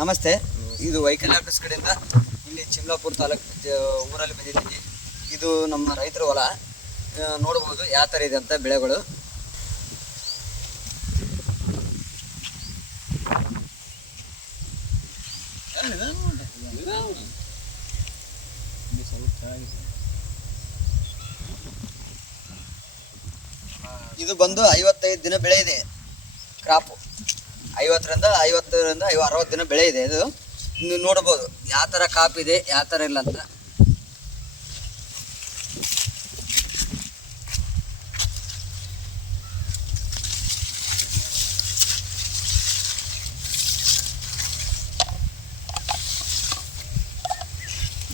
ನಮಸ್ತೆ, ಇದು vehicle office ಕಡೆಯಿಂದ ಇಲ್ಲಿ ಚಿಮ್ಲಾಪುರ ತಾಲೂಕು ಊರಲ್ಲಿ ಬಂದಿದ್ದೀನಿ. ಇದು ನಮ್ಮ ರೈತರ ಹೊಲ. ನೋಡಬಹುದು ಯಾವ ಥರ ಇದೆ ಅಂತ ಬೆಳೆಗಳು. ಇದು ಬಂದು ಐವತ್ತೈದು ದಿನ ಬೆಳೆ ಇದೆ, ಕ್ರಾಪು. ಐವತ್ತರಿಂದ ಐವತ್ತರಿಂದ ಐವ ಅರವತ್ತು ದಿನ ಬೆಳೆ ಇದೆ ಇದು. ನೀವು ನೋಡ್ಬೋದು ಯಾವ ಥರ ಕಾಪ್ ಇದೆ ಯಾವ ಥರ ಇಲ್ಲ ಅಂತ.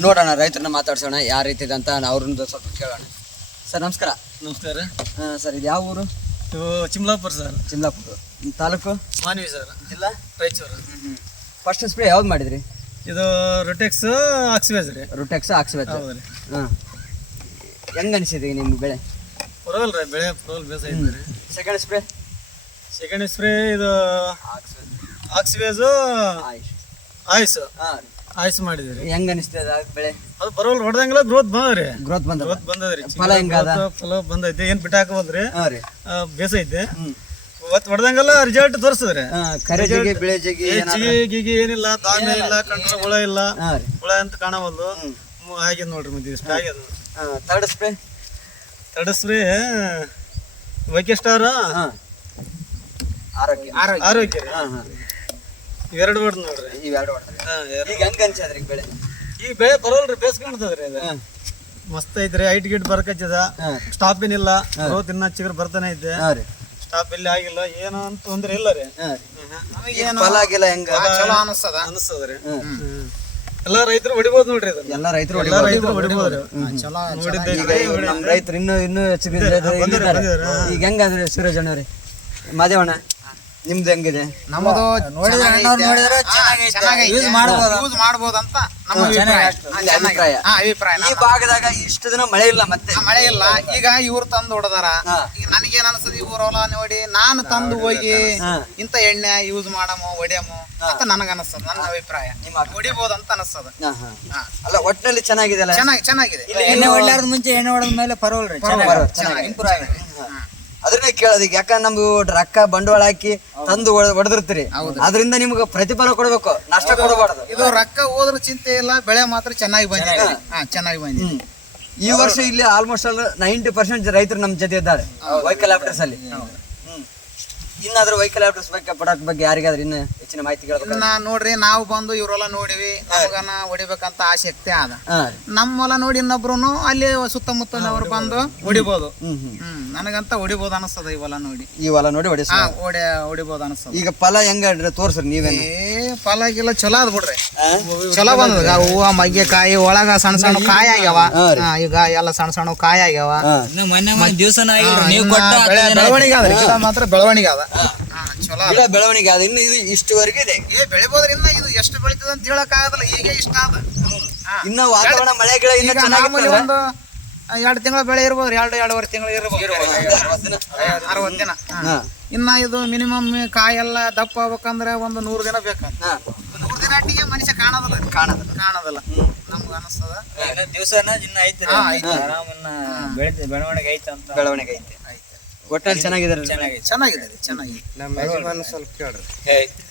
ನೋಡೋಣ ರೈತರನ್ನ ಮಾತಾಡ್ಸೋಣ ಯಾವ ರೀತಿ ಇದೆ ಅಂತ ಅವ್ರನ್ನ ಸ್ವಲ್ಪ ಕೇಳೋಣ. ಸರ್ ನಮಸ್ಕಾರ. ನಮಸ್ಕಾರ. ಹಾಂ ಸರ್ ಇದು ಯಾವ ಊರು? ಇದು ಚಿಮ್ಲಾಪುರ ಸರ್. ಚಿಮ್ಲಾಪುರ. ನಿಮ್ಮ ತಾಲೂಕು? ಮಾನವಿ ಸರ್ ಜಿಲ್ಲಾ ರಾಯಚೂರು. ಫಸ್ಟ್ ಸ್ಪ್ರೇ ಯಾವ್ದು ಮಾಡಿದ್ರಿ? ಇದು ರೊಟೆಕ್ಸ್ ಆಕ್ಸಿವೇಜ್ ರೀ. ರೊಟೆಕ್ಸ್ ಹಾಕ್ಸ್ಬೇಕು ಹೌದ್ರಿ ಹಾಂ. ಹೆಂಗೆ ಅನಿಸಿದೆ ನಿಮ್ಮ ಬೆಳೆ? ಪರವಲ್ ರೀ ಬೆಳೆ ಪರವಲ್ ಬೇಸ ರೀ. Second spray? ಸೆಕೆಂಡ್ ಸ್ಪ್ರೇ ಇದು ಆಕ್ಸಿವೇಜು ಆಯ್ಸ್ ಹಾಂ ಆಯ್ಸ್ ಮಾಡಿದ್ರಿ ಹೆಂಗ ಅನಿಸ್ತದೆ ಬೆಳೆ? ಅದು ಪರವಲ್ ಹೊಡೆದಂಗೆಲ್ಲ ಗ್ರೋತ್ ಬಂದ್ರಿ ಗ್ರೋತ್ ಬಂದ ಗ್ರೋತ್ ಬಂದದ್ರಿ. ಫಲ ಹೆಂಗದ? ಫಲ ಬಂದೈತಿ. ಏನ್ ಬಿಟ್ಟಾಕವಲ್ರಿ ಬೇಸ ಹ್ಞೂ ಅವತ್ತು ಹೊಡೆದಂಗೆಲ್ಲ ರಿಸಲ್ಟ್ ತೋರಿಸಿದ್ರೆ. ಕರೆಜಿಗೆ ಕರೆ ಜಗಿ ಬೆಳೆ ಜಗಿ ಜಿಗಿ ಗಿಗಿ ಏನಿಲ್ಲ ದಾಮೆ ಇಲ್ಲ ಕಣ್ಣು ಹುಳ ಇಲ್ಲ. ಹುಳ ಅಂತ ಕಾಣವಲ್ದು. ಆಗ್ಯದ ನೋಡ್ರಿ ಮತ್ತೆ ಇಷ್ಟ ಆಗ್ಯದ ತರ್ಡ್ ಸ್ಪ್ರೇ ತಡಸ್ರಿ ವೈಕೆ ಸ್ಟಾರ್? ಆರೋಗ್ಯ. ಆರೋಗ್ಯ. ರೀ ಹಾಂ ಹಾಂ. ಇವೆರಡು ಹೊಡ್ದು ನೋಡ್ರಿ. ಇವೆರಡು ಹೊಡೆದ್ರಿ. ಹಾ, ಎರ್ಡ್- ಈಗ ಹೆಂಗೆ ಅನ್ಸದ್ರಿ ಬೆಳೆ? ಈ ಬೆಳೆ ಬರೋಲ್ರಿ ಬೇಸ್ ಕಾಣ್ತದ್ರಿ ಇದು ಮಸ್ತ್ ಐತ್ರಿ ಹೈಟ್ ಗಿಟ್ ಬರ್ಕಚ್ಚದ ಸ್ಟಾಪ್ ಏನಿಲ್ಲ ಗ್ರೋತ್ ಇನ್ನ ಚಿಗುರು ಬರ್ತಾನೆ ಐತೆ. ಸ್ಟಾಪ್ ಇಲ್ಲಿ ಆಗಿಲ್ಲ ಏನೋ ಅಂತ ತೊಂದ್ರೆ ಇಲ್ಲ ರೀ. ಫಲ ಆಗಿಲ್ಲ ಹೆಂಗ? ಚಲೋ ಅನಿಸ್ತದ. ಅನಿಸ್ತದ್ರಿ. ಎಲ್ಲಾ ರೈತರು ಹೊಡಿಬೋದು ನೋಡ್ರಿ ಎಲ್ಲ ರೈತರು ಎಲ್ಲಾ ರೈತರು ನೋಡಿದ್ದೆ ಇವ್ರು ನಮ್ಮ ರೈತರು ಇನ್ನೂ ಇನ್ನೂ ಹೆಚ್ಚಿಗೆ ಹೆಂಗ ಈಗ ಹೆಂಗಂದ್ರೆ ಸುರೇಶ್ ಅಣ್ಣವ್ರೆ ಮಾದೇವಣ್ಣ? ನಿಮ್ದು ಹೆಂಗಿದೆ? ನಮ್ಮದು ನೋಡಿದ್ರೆ ಯೂಸ್ ಮಾಡ್ಬೋದು ಯೂಸ್ ಮಾಡ್ಬೋದು? ಅಂತ ನಮ್ಮ ಅಭಿಪ್ರಾಯ. ಹಾ, ಅಭಿಪ್ರಾಯ. ಹಾ, ಅಭಿಪ್ರಾಯ ಈ ಭಾಗದಾಗ ಇಷ್ಟು ದಿನ ಮಳೆ ಇಲ್ಲ ಮತ್ತೆ? ಆ, ಮಳೆ ಇಲ್ಲ. ಈಗ ಇವ್ರು ತಂದು ಹೊಡೆದಾರ. ಹಾ. ಈಗ ನನಗೇನ್ ಅನ್ಸದ್ ಇವ್ರ ಹೊಲ ನೋಡಿ ನಾನು ತಂದು ಹೋಗಿ ಹಾ. ಇಂತ ಎಣ್ಣೆ ಯೂಸ್ ಮಾಡಮು ಹೊಡಿಯಮು ಅಂತ ನನಗ ಅನಸ್ತದ ನನ್ನ ಅಭಿಪ್ರಾಯ. ನಿಮ್ಮ ಹೊಡಿಬಹುದು ಹೊಡಿಬೋದು ಅಂತ ಅನಸ್ತದ ಹಾ, ಹಾ. ಹಾ. ಅಲ್ಲ ಒಟ್ಟಿನಲ್ಲಿ ಚೆನ್ನಾಗಿದೆ. ಅಲ್ಲ ಚೆನ್ನಾಗಿ ಚೆನ್ನಾಗಿದೆ ಎಣ್ಣೆ ಹೊಡ್ಲಾರ್ದ ಮುಂಚೆ ಎಣ್ಣೆ ಹೊಡೆದ ಮೇಲೆ ಪರವಲ್ರಿ. ಪರವಾಗಿಲ್ಲ, ಚೆನ್ನಾಗಿದೆ. ಅದನ್ನೇ ಕೇಳೋದು ಈಗ ಯಾಕಂದ್ರೆ ನಮ್ದು ರೊಕ್ಕ ಬಂಡವಾಳ ಹಾಕಿ ತಂದು ಹೊಡೆದಿರ್ತೀರಿ ಅದರಿಂದ ನಿಮ್ಗೆ ಪ್ರತಿಫಲ ಕೊಡ್ಬೇಕು. ನಷ್ಟ ಕೊಡಬಾರ್ದು. ಇದು ರೊಕ್ಕ ಹೋದ್ರ ಚಿಂತೆ ಇಲ್ಲ ಬೆಳೆ ಮಾತ್ರ ಚೆನ್ನಾಗಿ ಬಂದಿದೆ. ಹಾ ಚೆನ್ನಾಗಿ ಬಂದಿದೆ. ಈ ವರ್ಷ ಇಲ್ಲಿ ಆಲ್ಮೋಸ್ಟ್ ಆಲ್ ನೈಂಟಿ ಪರ್ಸೆಂಟ್ ರೈತರು ನಮ್ಮ ಜೊತೆ ಇದ್ದಾರೆ. ವೈಕಲ್ ಆಪ್ಟರ್ಸ್ ಅಲ್ಲಿ. ಇನ್ನಾದ್ರೂ ವೈಕಲ್ ಆಫೀಸ್ ಬಗ್ಗೆ ಪ್ರಾಡಕ್ಟ್ ಬಗ್ಗೆ ಯಾರಿಗಾದ್ರೂ ಇನ್ನು ಹೆಚ್ಚಿನ ಮಾಹಿತಿ ಕೇಳ್ಬೇಕು ನಾ ನೋಡ್ರಿ ನಾವು ಬಂದು ಇವರೆಲ್ಲ ನೋಡಿವಿ ನಮಗನ ಹೊಡಿಬೇಕಂತ ಆಸಕ್ತಿ ಆದ. ನಮ್ಮ ಹೊಲ ನೋಡಿ ಇನ್ನೊಬ್ರು ಅಲ್ಲಿ ಸುತ್ತಮುತ್ತಲವ್ರು ಬಂದು ಹೊಡಿಬೋದು. ನನಗಂತ ಹೊಡಿಬೋದು ಅನಿಸ್ತದ ಈ ಹೊಲ ನೋಡಿ. ಈ ಹೊಲ ನೋಡಿ ಹೊಡಿಸ ಹಾ ಹೊಡಿ ಹೊಡಿಬೋದು ಅನಿಸ್ತದ. ಈಗ ಫಲ ಹೆಂಗ ತೋರ್ಸ್ರಿ ನೀವೇನು? ಏ ಫಲ ಗಿಲ್ಲ ಚಲೋ ಅದ್ ಬಿಡ್ರಿ. ಚಲೋ ಬಂದದ. ಹೂವ ಮಗ್ಗೆ ಕಾಯಿ ಒಳಗ ಸಣ್ಣ ಸಣ್ಣ ಕಾಯಿ ಆಗ್ಯಾವ. ಹಾ ಈಗ ಎಲ್ಲ ಸಣ್ಣ ಸಣ್ಣ ಕಾಯಿ ಆಗ್ಯಾವ. ದಿವಸ ಮೊನ್ನೆ ಮೊನ್ನೆ ದಿವಸನ ನೀವು ಕೊಟ್ಟ ಬೆಳೆ ಬೆಳವಣಿಗೆ ಅದ ಗಿಡ ಮಾತ್ರ ಬೆಳವಣಿಗೆ ಅದ ಹಾ, ಚಲೋ ಅದ. ಗಿಡ ಬೆಳವಣಿಗೆ ಅದು ಇನ್ನು ಇದು ಇಷ್ಟುವರೆಗೆ ಇದೆ. ಏ ಬೆಳಿಬೋದ್ರಿ ಇನ್ನ ಇದು ಎಷ್ಟು ಬೆಳಿತದ ಅಂತ ಹೇಳಕ್ ಆಗಲ್ಲ ಈಗ ಇಷ್ಟ ಅದ ಹಾ. ಇನ್ನ ವಾತಾವರಣ ಮಳೆ ಗಿಡ ಇನ್ನ ಈಗ ಮಾಮೂಲಿ ಚೆನ್ನಾಗಿ ಒಂದು ಎರಡು ತಿಂಗಳ ಬೆಳೆ ಇರ್ಬೋದು ಎರಡು ಎರಡೂವರೆ ತಿಂಗಳು ಇರ್ಬೋದು. ಅರವತ್ತು ದಿನ. ಇನ್ನ ಇದು ಮಿನಿಮಮ್ ಕಾಯೆಲ್ಲ ದಪ್ಪ ಆಗ್ಬೇಕಂದ್ರೆ ಒಂದು ನೂರು ದಿನ ಬೇಕು ಹಾ. ನೂರು ದಿನ ಅಟ್ಟಿಗೆ ಮನುಷ್ಯ ಕಾಣೋದಿಲ್ಲ. ಕಾಣೋದಿಲ್ಲ. ಕಾಣೋದಿಲ್ಲ. ನಮ್ಗೆ ಅನಿಸ್ತದ. ದಿವಸನ ಇನ್ನ ಐತೆ ಬೆಳವಣಿಗೆ ಐತೆ ಅಂತ ಬೆಳವಣಿಗೆ ಐತೆ. ಒಟ್ಟಲ್ಲಿ ಚೆನ್ನಾಗಿದ್ದಾರೆ ಚೆನ್ನಾಗೈತೆ ಚೆನ್ನಾಗಿದೆ ರೀ, ಚೆನ್ನಾಗಿದೆ.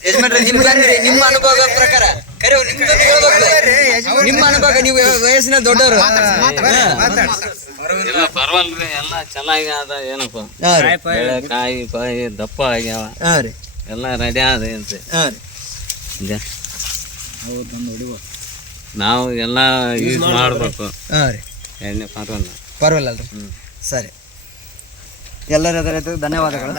ಯಜಮಾನ್ರೆ ನಿಮ್ಗೆ ಅಂದ್ರೆ ನಿಮ್ಮ ಅನುಭವ ಪ್ರಕಾರ ಕರೆ ನಿಮ್ದು ಹೇಳ್ಬೇಕು. ನಿಮ್ಮ ಅನುಭವ ನೀವು ವಯಸ್ಸಿನ ದೊಡ್ಡವರು. ಇಲ್ಲ ಪರವಲ್ರಿ ಎಲ್ಲ ಚೆನ್ನಾಗಿ ಅದ ಏನಪ್ಪ? ಕಾಯಿ ಪಾಯಿ. ದಪ್ಪ ಆಗ್ಯಾವ. ಹಾ ರೀ. ಎಲ್ಲ ರೆಡಿ ಆದ ಅಂತೆ. ನಾವು ಎಲ್ಲ ಯೂಸ್ ಮಾಡ್ಬೇಕು. ಹಾ ರೀ. ಎಣ್ಣೆ ಪರವಲ್ಲ ಪರವಾಗಿಲ್ಲ ಸರಿ. ಎಲ್ಲರ ಧನ್ಯವಾದಗಳು.